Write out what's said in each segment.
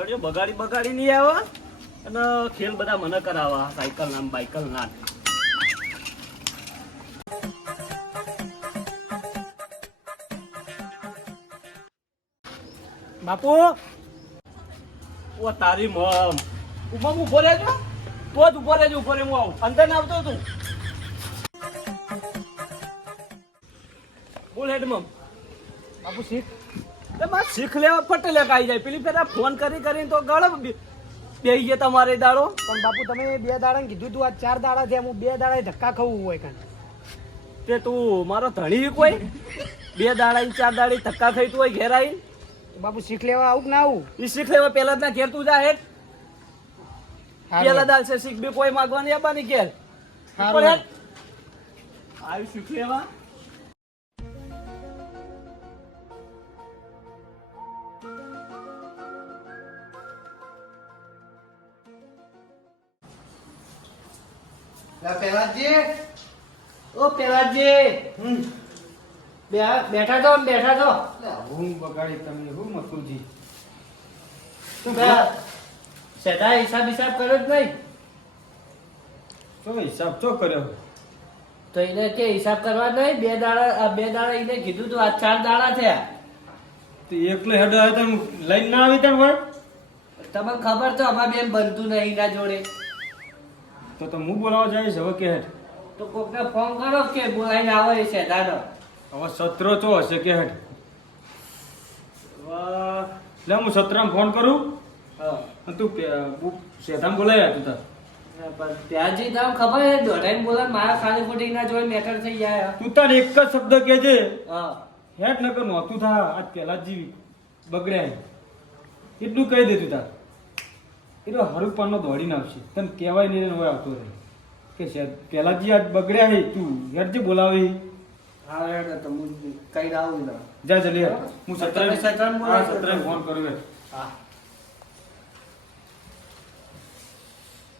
મંડળીઓ બગાડી નહીં આવે અને ખેલ બધા મને કરાવવા સાયકલ ના બાઇકલ ના. બાપુ ઓ તારી મમ ઉભો રહેજો તો જ ઉભો રહેજો હું આવું અંદર ના આવતો તું બોલ હેડ મમ બાપુ શીખ લેવા ફટેલે આવી જાય પેલી પેલા ફોન કરીને તો ગળે બેહી ગયા તમારે દાડો. પણ બાપુ તમે 2 દાડા કીધું તું, આ 4 દાડા થયા, હું 2 દાડા ધક્કા ખાવું હોય કાન. તે તું મારો ધણી કોઈ 2 દાડા 4 દાડી ધક્કા ખાઈ તું હોય ઘેર આવી. બાપુ શીખ લેવા આવું કે ના આવું? એ શીખ લેવા પેલા જ ના ઘેર તું જા હેડ. પેલા દાલ છે શીખ બી કોઈ માગવાની આબાની ઘેર આવ્યું શીખ લેવા. પેલાજી, ઓ પેલાજી બેઠા છો હું બગાડી તમને હું મથુજી. સેદા હિસાબ કર્યો જ નહીં તો હિસાબ ચો કર્યો તો એને કે હિસાબ કરવા નહીં. 2 દાડા એને કીધું તું આ 4 દાડા થયા. તો એકલો હેડ આવે તો લઈને ના આવી તને હોય. તમને ખબર તો અમાર બેન બનતું નહીં ના જોડે. તો હું બોલાવા જઈશ હવે કે હેડ. તો કોકને ફોન કરો કે બોલાઈને આવો એ સેદાનો. હવે સત્રો ચો હશે કે હેડ. લે હું સત્રામાં ફોન કરું. હા તું શેતામ બોલાય તું તાર. ત્યાંજી તમને ખબર છે દોઢાઈને બોલા મારા ખાલી ખોટી ના જોડે મેટર થઈ જાય. તું તાર એક જ શબ્દ કહેજે હા હેડ નકર નહોતું થા આજ પેલા જ જીવી બગડ્યા એટલું કહી દે તું તાર. એટલે હરું પાનો દોડીને આવશે તને કહેવાય નહીં હોય આવતો રહે કે પેલા જી આજ બગડ્યા હે તું હેડ જે બોલાવે. હા હેડ તો હું કઈ આવું ને જા જલ્દી હેડ. હું સત્રાને સત્રાને ફોન કરું હેડ. હા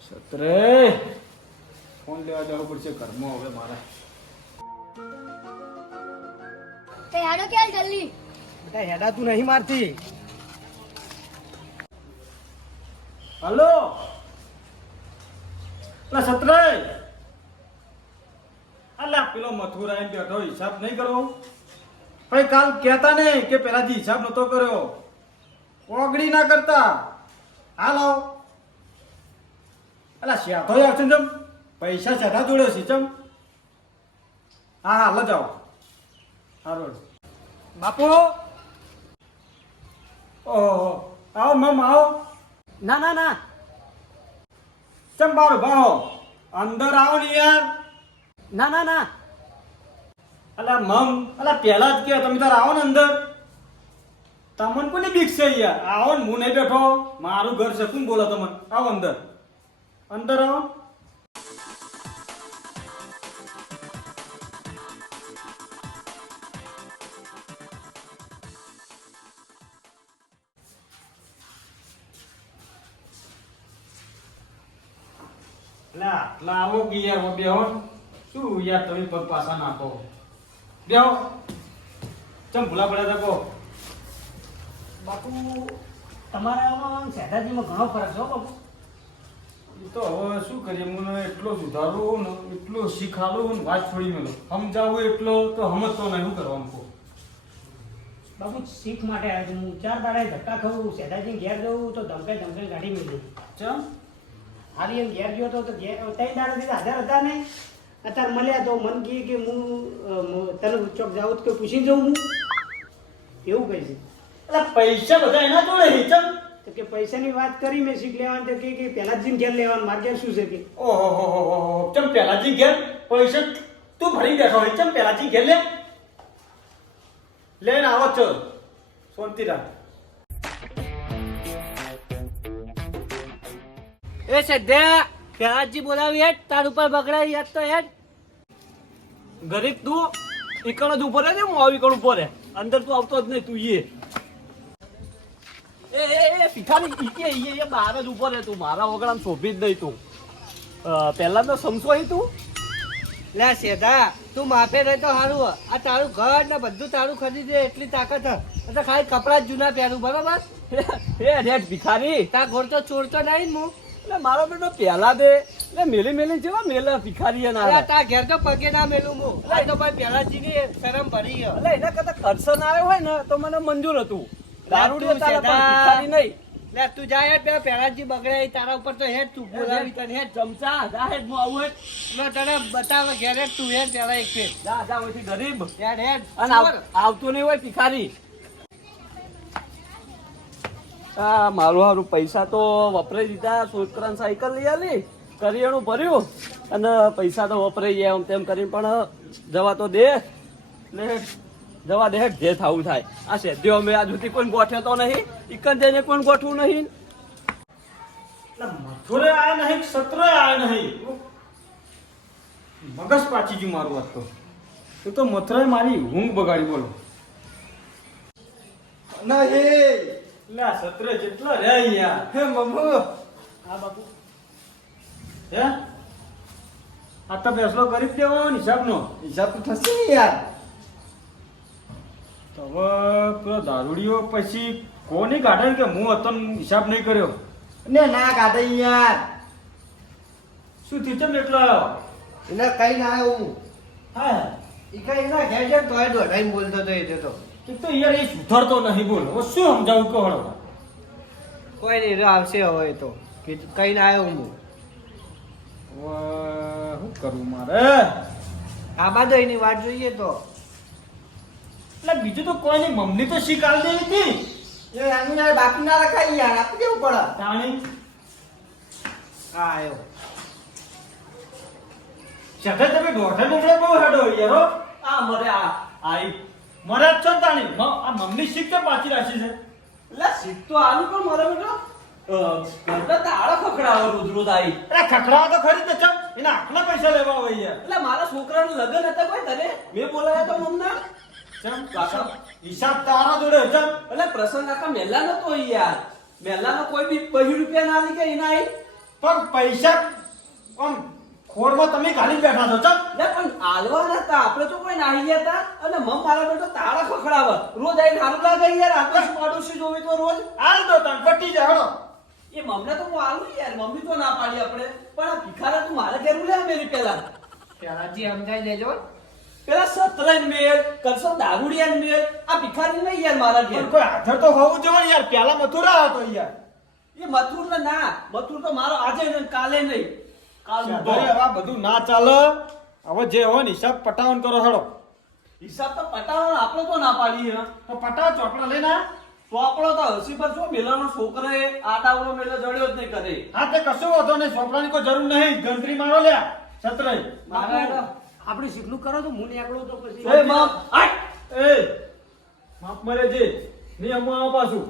સત્રે ફોન લેવા જવું પડશે ઘરમાં હવે મારા. તે હેડો કે જલ્દી બેટા હેડા તું નહીં મારતી. હલો પેલા સત્રે અલ્યા પેલો મથુરા એમ બેઠો હિસાબ નહીં કરવો. ભાઈ કાલ કહેતા નહીં કે પેલાથી હિસાબ નતો કર્યો. ઓગળી ના કરતા હાલો અલા શેઠો આવશે ને પૈસા શેઠા જોડે છે ચમ. હા હાલ જાઓ હારો બાપુ. ઓહો આવો મમ આવો. ના ચમ બાર ભાવો અંદર આવો ને યાર. ના અલા મમ અલા પહેલા જ કે તમે તાર આવો ને અંદર. તમને કોની બીક છે યાર? આવો ને હું નહીં બેઠો મારું ઘર છે કોણ બોલો તમને? આવો અંદર આવો. આવો કે યાર બેહો શું યાર તમે પગ પાછા નાખો. બેહો ચમ ભૂલા પડ્યા તા કહો. બાપુ તમારા સેદાજીમાં ઘણો ફરક છે બાપુ. તો હવે શું કરીએ મને એટલો સુધારું ને એટલો શીખાડું ને વાત છોડી મેલો સમજાવું એટલો તો સમજતો નહીં શું કરવાનું કહો. બાપુ શીખ માટે આવ્યો છું હું. 4 દાડા ધક્કા ખાવું સેદાજી ઘેર જવું તો ધમકે ગાડી મેળવી. ચમ હારી એમ ઘેર ગયો તો 3 દાડાથી હાજર નહીં. અત્યારે મળ્યા તો મન કહે કે હું તને ચોક જાઉં તો પૂછીને જાઉં હું એવું કહે છે. એટલે પૈસા બધા એના જોડે છે ચમ. તો કે પૈસાની વાત કરી મેં શીખ લેવાનું તો કે પહેલા જ ઘેર લેવાનું મારે ઘેર શું છે કે. ઓહો ચમ પેલાજી ઘેર પૈસા તું ભરી બેઠો હોય ચમ પેલાજી ઘેર લઈને આવો છો શાંતિ રાખ. એ સદ્યા પેલાજી બોલાવી હેડ તાર ઉપર બગડાઈ યાદ તો હેડ. ગરીબ તું ઈકણ જ ઉપર ને હું આવી કણ ઉપર અંદર તું આવતો જ નહીં તું એ ભિખારી એ બહાર જ ઉપર તું મારા વગર શોભી જ નહીં તું. પહેલા તો સમસો તું લે શેઠા તું માફે રહી તો સારું આ તારું ઘર ને બધું તારું ખરીદે એટલી તાકાત હે તો ખાલી કપડા જ જૂના પહેરું બરોબર એ રેટ ભિખારી તાર ઘર તો ચોરતો નહીં ને હું એટલે મારો બેટો પહેલા દે એટલે મેલી મેલી જેવા મેલા ભિખારી અરે તાર ઘેર તો પગે ના મેલું હું આ તો ભાઈ પેલાજી ની શરમ ભરી ગયો એટલે એના કરતા ખર્ચન આવ્યો હોય ને તો મને મંજૂર હતું દારૂડિયો તું તારા પણ શેઠા. ભિખારી નહીં લે તું જાય પેલા પેલાજી બગડે તારા ઉપર તો હેડ તું બોલાવી તને હેડ ચમચા જાહેર હું આવું હોય મેં તને બતાવે ઘેર હેડ તું હેડ પેલા એક ફેર જા જા ઓછી ગરીબ હેડ હેડ અને આવતો નહીં હોય ભિખારી આ મારું હારું પૈસા તો વપરાઈ દીધા છોકરાને સાયકલ લઈ આલી કરિયાણું ભર્યું અને પૈસા તો વપરાઈ ગયા આમ તેમ કરીને પણ જવા તો દે ને જવા દે જે થવું થાય આ સેદ્યો અમે આજ સુધી કોઈ ગોઠ્યો તો નહીં ઇકન જઈને કોઈ ગોઠવું નહીં મથુરે આયા નહીં સત્રે આયા નહીં મગજ પાછી ગયું મારું વાત તો તું તો મથુરાએ મારી ઊંઘ બગાડી બોલો નહીં લે આ સત્રે જેટલા રહ્યા યાર હે મમ્મુ હા બાપુ હે આ તો ફેસલો કરી જ દેવાનો હિસાબનો હિસાબ તો થશે ને યાર તો હવે પેલો દારૂડિયો પછી કોની કાઢે કે હું હતો ને હિસાબ નહીં કર્યો ને ના કાઢે યાર શું થયું ચમ એટલો આવ્યો એને કઈ ના આવ્યો હું હા ઈ કઈ ના ઘેર છે તોય દોઢાઈ બોલતો તો એ તો એ તો યાર એ સુધરતો નહીં બોલ હવે શું સમજાવું કહો હળો કોઈ નહીં રે આવશે હવે એ તો કઈ ના આવ્યો હું શું કરવું મારે આબા દો એની વાત જોઈએ તો એટલે બીજું તો કોઈ નહીં મમ્મી તો શીખાલ દેવી હતી એ આનું યાર બાકી ના રખાય યાર આપી દેવું પડે તાણી હા આવ્યો સાથે તમે દોઢે દોઢે બહુ હેડો યાર હો. આ મરે આ આઈ મરે જ છો ને તાણી આ મમ્મી શીખ કે પાછી રાખી છે એટલે શીખ તો આનું પણ મારો બેટો ઘરના તાળા ખખડાવો રોજ રોજ આવી અરે ખખડાવા તો ખરી ને ચમ એના આટલા પૈસા લેવા હોય યાર એટલે મારા છોકરાનું લગ્ન હતા કોઈ તને મેં બોલાયા તો મમ્મા ચમ કાકા. હિસાબ તારા જોડે ચમ એટલે પ્રસંગ આખા મેલા નતો યાર મેલાનો કોઈ બી 20 રૂપિયા ના લી કે એના આઈ પણ પૈસા આમ ખોરમાં તમે ખાલી બેઠા છો ચમ એટલે પણ આલવા નતા આપણે તો કોઈ નાહી ગયા હતા અને મમ મારા બેટો તાળા ખખડાવે રોજ આઈને હારું લાગે યાર આપણે શું પાડોશી જોવે તો રોજ હાલ દો તન પટી જાય હળો એ મમને તો હું આલું યાર મમ્મી તો ના પાડી આપણે પણ આ ભિખારા તું મારે ઘેર લે મેરી પેલા પેલાજી સમજાઈ દેજો પેલા સતરાઈ મેલ કરશો દારૂડિયા મેલ આ ભિખારી નહીં યાર મારા ઘેર પણ કોઈ હાજર તો હોવું જોઈએ યાર પેલા મથુરા હતો યાર એ મથુર ને ના મથુર તો મારો આજે ને કાલે નહીં કાલ હવે આ બધું ના ચાલે હવે જે હોય ને હિસાબ પટાવન કરો હળો હિસાબ તો પટાવાનો આપણે તો ના પાડી હે તો પટાવ ચોપડા લઈને આ. તો આપણો તો હસી પર શું મેલાનો છોકરાએ આટાવડો મેલો જડ્યો જ નહીં કરે હા તે કશું વાંધો નહીં ચોપડાની કોઈ જરૂર નહીં ગણતરી મારો લ્યા સતરાઈ મારા આપણે શીખલું કરો તો હું નીકળું તો પછી એ બાપ હટ એ માફ મરે જે નહીં અમુઆ પાછું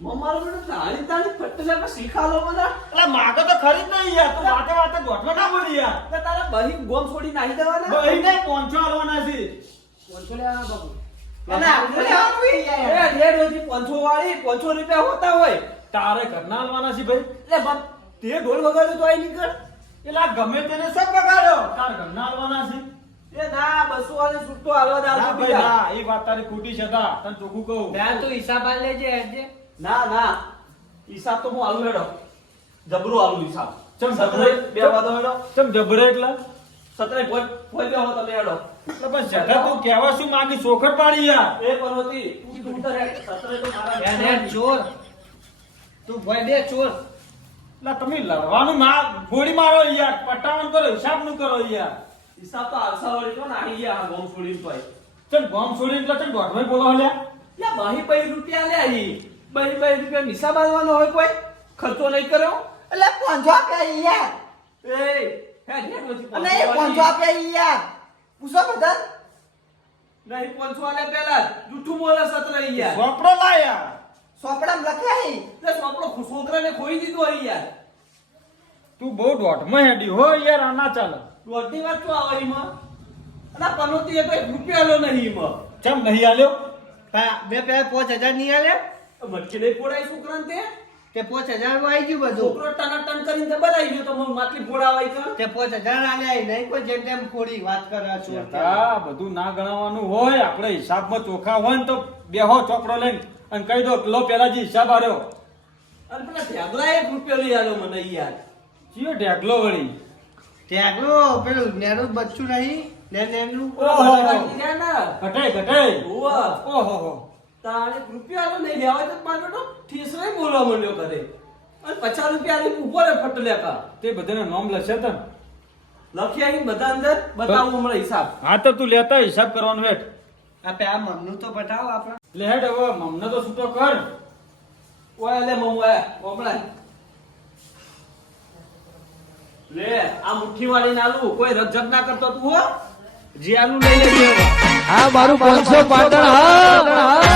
મમ્મારો બેટો તાળી તાળી ફટલે પર શીખાલો મને એટલે માગે તો ખરી જ નહીં યાર તું વાતે વાતે ગોઠવા ના બોલી યાર કે તારા બહી ગોમ છોડી નાહી દેવાના ભાઈ ને પોંચો આલવાના છે ઓછો લેવાના બાપુ અને આપણે લેવાનું ઈ યાર એ રેડ હોતી 500 વાળી 500 રૂપિયા હોતા હોય તારે ઘરના આલવાના છે ભાઈ એટલે બાપ તે ઢોલ વગાડ્યો તો આઈ નીકળ એટલે આ ગમે તેને સબ બગાડ્યો તારે ઘરના આલવાના છે એ ના 200 વાળી છૂટતો હાલવા દે ના આવતો ભાઈ બીજા ના એ વાત તારી ખોટી છે તા તને ચોખ્ખું કહું ત્યાં તું હિસાબ આલ લેજે હેડજે ના ના હિસાબ તો હું આલુ હેડો જબરો આલુ હિસાબ ચમ સતરે બે વાદો હેડો ચમ જબરે એટલે સતરે કોઈ કોઈ બે હો તમે હેડો એટલે પણ જેઠા તું કહેવા શું માંગી ચોખટ પાડી યાર એ પણ હોતી તું તો હેડ સતરે તો મારા હેડ હેડ ચોર તું ભય દે ચોર એટલે તમે લડવાનું ગોળી મારો યાર પટાવન કરો હિસાબ નું કરો યાર હિસાબ તો આલસા વાળી તો નાહી ગયા ગોમ છોડીને તોય ચમ ગોમ છોડીને એટલે ચમ દોઢ બોલો લ્યા યા બહી પૈ રૂપિયા લે આઈ બહી રૂપિયા હિસાબ આલવાનો હોય કોઈ ખર્ચો નહીં કર્યો એટલે 500 આપ્યા ઈ યાર એ હેડ હેડ હોતી અને એ 500 આપ્યા ઈ યાર પૂછો બધા નહીં 500 આલે પેલા જૂઠું બોલે સતરે યાર ચોપડો લાયા સોપડામાં લખ્યા ઈ એટલે આપણો છોકરાને ખોઈ દીધો અહીં યાર તું બહુ દોઢમાં હેડી હો યાર આ ના ચાલે દોઢની વાત શું આવે એમાં અને આ પનોતી એ તો 1 રૂપિયા લો નહીં એમાં ચમ નહીં આલ્યો બે પેલા 5000 નહીં આલે મટકી નહીં પોડાય છોકરાને તે તે 5000 માં આવી ગયું બધું છોકરો ટન કરીને જબર આવી ગયો તો મને માટલી ફોડાવાય કર તે 5000 આલ્યા નહીં કોઈ જેમ તેમ ખોડી વાત કરે છો આ બધું ના ગણાવવાનું હોય આપણે હિસાબમાં ચોખા હોય ને તો બેહો ચોપડો લઈને અને કહી દો લો પેલા જે હિસાબ આવ્યો અને પેલા ઢેગલા 1 રૂપિયો લઈ આવ્યો મને યાર ચિયો ઢેગલો વળી ત્યાગલો પેલું નેનું બચ્ચું નહીં નેનું ઓહો ના ઘટે ઘટે ઓહો ઓહો તાણે રૂપિયા આલો નહીં લેવા તો મારો તો ઠીસરે બોલવા માંડ્યો કરે અને 50 રૂપિયા આલી ઉપર ફટ લેકા તે બધાને નામ લશે તને લખી આવી બધા અંદર બતાવું હમણાં હિસાબ હા તો તું લેતા હિસાબ કરવાનું વેઠ આપે આ મનનું તો બતાવો આપણે લે હેડ હવે મમને તો છૂટો કર ઓય લે મમ ઓય ઓપડા લે આ મુઠ્ઠી વાળી નાલું કોઈ રજબ ના કરતો તું હો જે આલુ લઈ લેજે આ મારું 500 પાટણ હા